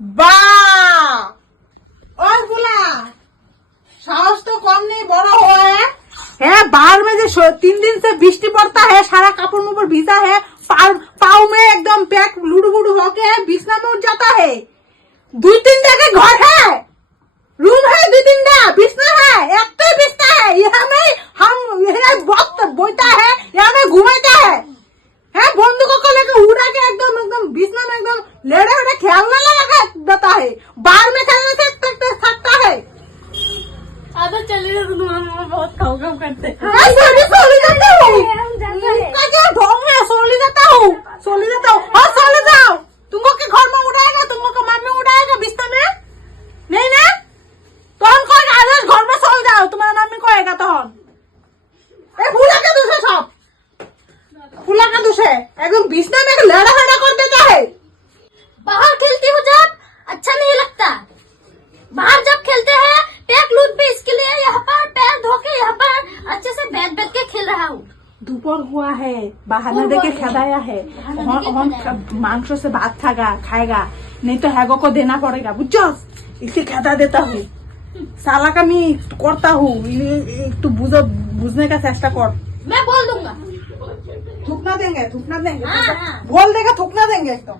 वाह और बोला साहस तो कम नहीं बड़ा हुआ है बाहर में जो 3 दिन से बिस्टी पड़ता है, सारा कपड़ मुपड़ भीजा है, पाँव में एकदम पैक लुडू बुडू होके बिछना में उठ जाता है। 2-3 जगह घर है, रूम है, 2-3 बिछना है, एक तो बिछता है, यहाँ में हम वक्त बोता है, यहाँ में घुमाता है बंदूकों को लेकर उड़ा के एकदम बिछना में एकदम लेड़े उड़े खेलने लगा देता है, बाहर में खेलने से सकता है। आधा चले बहुत खाओ कम करते हैं। सोली जाता हूँ, सोली जाता हूँ और सोली जाओ। तुमको के घर में उड़ाएगा, तुमको के मम्मी उड़ाएगा बिस्तर में नहीं ना, तो हम कौन आदेश घर में सोल जाओ, तुम्हारा मम्मी को आएगा तो फूला का दूसरे सब फूला का दूसरे एकदम बिस्तर में लड़ा लड़ा कर देता है। बाहर खेलती हूँ जब अच्छा नहीं लगता, बाहर जब खेलते हैं पैर लूट भी, इसके लिए यहाँ पर पैर धो के यहाँ पर अच्छे से बैठ के खेल रहा हूँ। दोपहर हुआ है, बहाना देके खेदाया है, हम मांस से भात खाएगा नहीं तो हैगो को देना पड़ेगा, बुझो, इसलिए खेदा देता हूँ। साला का मैं करता हूँ, तू बुझने का चेष्टा कर। मैं बोल दूंगा, थूकना देंगे हाँ। बोल देगा, थूकना देंगे एकदम।